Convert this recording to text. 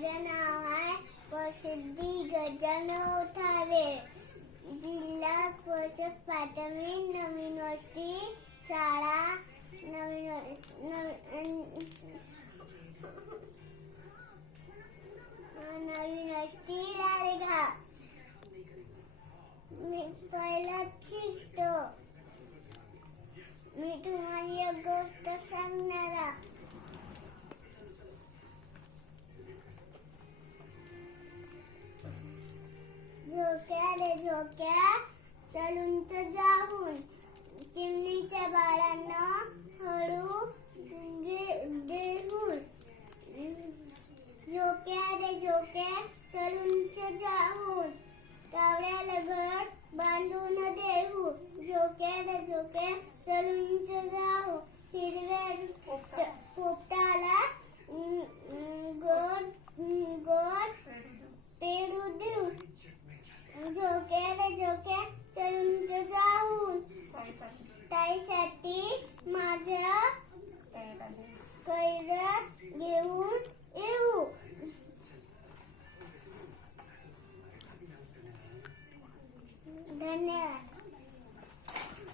माझं नाव आहे प्रसिद्धी गजानन उठारे, जिल्हा परिषद प्राथमिक नवीन वस्ती शाळा नवीन वस्ती राळेगाव. मी पहिल्यात शिकतो. मी तुम्हाला एक गोष्ट सांगणार आहे. झोक्या रे झोक्या चलून जाऊन, चिमणीच्या बाळांना हळू देऊन. झोक्या रे झोक्या चलून जाऊन, कावळ्याला घर बांधून देऊ. झोक्या रे झोक्या चलून जाऊ, हिरव्या पोपटाला गोड गोड पेरू देऊ. झोक्या रे झोक्या चलून जाऊन, ताईसाठी